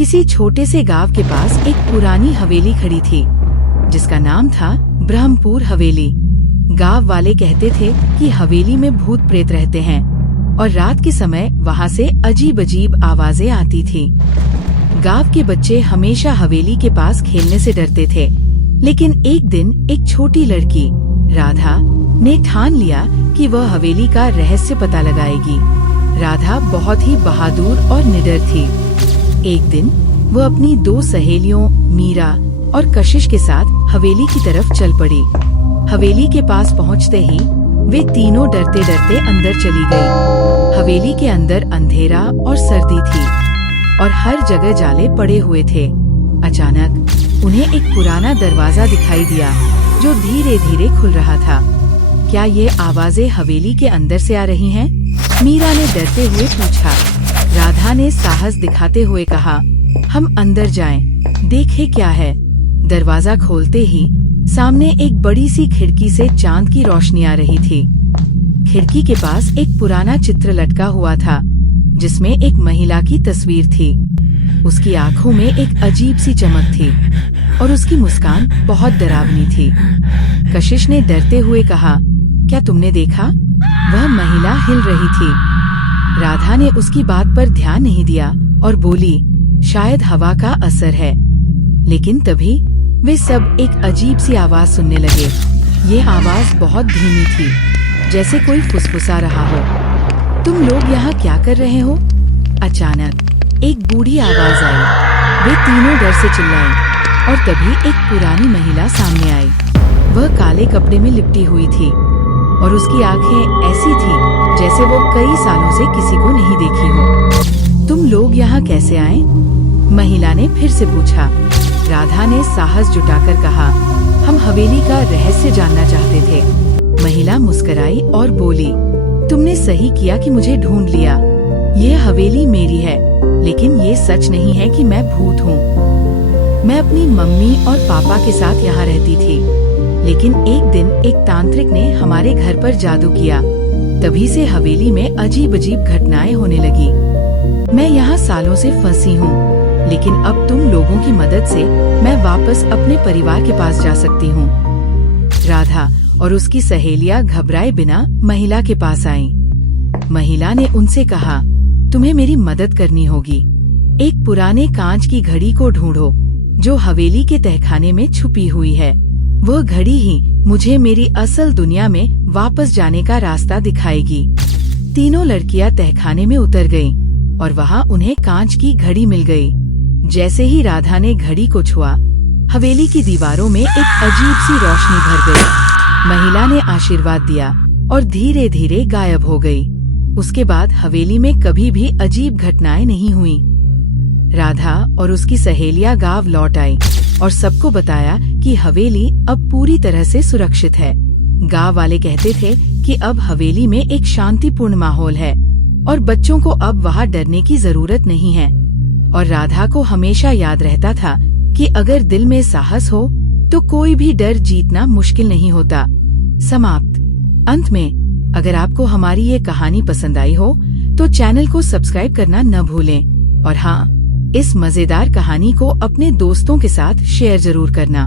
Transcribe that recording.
किसी छोटे से गांव के पास एक पुरानी हवेली खड़ी थी जिसका नाम था ब्रह्मपुर हवेली। गांव वाले कहते थे कि हवेली में भूत प्रेत रहते हैं और रात के समय वहां से अजीब अजीब आवाजें आती थी। गांव के बच्चे हमेशा हवेली के पास खेलने से डरते थे, लेकिन एक दिन एक छोटी लड़की राधा ने ठान लिया कि वह हवेली का रहस्य पता लगाएगी। राधा बहुत ही बहादुर और निडर थी। एक दिन वह अपनी 2 सहेलियों मीरा और कशिश के साथ हवेली की तरफ चल पड़ी। हवेली के पास पहुंचते ही वे तीनों डरते डरते अंदर चली गई। हवेली के अंदर अंधेरा और सर्दी थी और हर जगह जाले पड़े हुए थे। अचानक उन्हें एक पुराना दरवाजा दिखाई दिया जो धीरे धीरे खुल रहा था। क्या ये आवाजें हवेली के अंदर से आ रही हैं? मीरा ने डरते हुए पूछा। राधा ने साहस दिखाते हुए कहा, हम अंदर जाएं, देखें क्या है। दरवाजा खोलते ही सामने एक बड़ी सी खिड़की से चांद की रोशनी आ रही थी। खिड़की के पास एक पुराना चित्र लटका हुआ था जिसमें एक महिला की तस्वीर थी। उसकी आंखों में एक अजीब सी चमक थी और उसकी मुस्कान बहुत डरावनी थी। कशिश ने डरते हुए कहा, क्या तुमने देखा? वह महिला हिल रही थी। राधा ने उसकी बात पर ध्यान नहीं दिया और बोली, शायद हवा का असर है। लेकिन तभी वे सब एक अजीब सी आवाज सुनने लगे। ये आवाज बहुत धीमी थी, जैसे कोई फुसफुसा रहा हो। तुम लोग यहाँ क्या कर रहे हो? अचानक एक बूढ़ी आवाज आई। वे तीनों डर से चिल्लाए और तभी एक पुरानी महिला सामने आई। वह काले कपड़े में लिपटी हुई थी और उसकी आंखें ऐसी थी जैसे वो कई सालों से किसी को नहीं देखी हो। तुम लोग यहाँ कैसे आए? महिला ने फिर से पूछा। राधा ने साहस जुटाकर कहा, हम हवेली का रहस्य जानना चाहते थे। महिला मुस्कुराई और बोली, तुमने सही किया कि मुझे ढूंढ लिया। ये हवेली मेरी है, लेकिन ये सच नहीं है कि मैं भूत हूँ। मैं अपनी मम्मी और पापा के साथ यहाँ रहती थी, लेकिन एक दिन एक तांत्रिक ने हमारे घर पर जादू किया। तभी से हवेली में अजीब अजीब घटनाएं होने लगी। मैं यहाँ सालों से फंसी हूँ, लेकिन अब तुम लोगों की मदद से मैं वापस अपने परिवार के पास जा सकती हूँ। राधा और उसकी सहेलियां घबराए बिना महिला के पास आईं। महिला ने उनसे कहा, तुम्हें मेरी मदद करनी होगी। एक पुराने कांच की घड़ी को ढूंढो जो हवेली के तहखाने में छुपी हुई है। वह घड़ी ही मुझे मेरी असल दुनिया में वापस जाने का रास्ता दिखाएगी। तीनों लड़कियां तहखाने में उतर गईं और वहाँ उन्हें कांच की घड़ी मिल गई। जैसे ही राधा ने घड़ी को छुआ, हवेली की दीवारों में एक अजीब सी रोशनी भर गई। महिला ने आशीर्वाद दिया और धीरे धीरे गायब हो गई। उसके बाद हवेली में कभी भी अजीब घटनाएं नहीं हुई। राधा और उसकी सहेलियां गांव लौट आई और सबको बताया कि हवेली अब पूरी तरह से सुरक्षित है। गांव वाले कहते थे कि अब हवेली में एक शांतिपूर्ण माहौल है और बच्चों को अब वहाँ डरने की जरूरत नहीं है। और राधा को हमेशा याद रहता था कि अगर दिल में साहस हो तो कोई भी डर जीतना मुश्किल नहीं होता। समाप्त। अंत में, अगर आपको हमारी ये कहानी पसंद आई हो तो चैनल को सब्सक्राइब करना न भूलें और हाँ, इस मजेदार कहानी को अपने दोस्तों के साथ शेयर जरूर करना।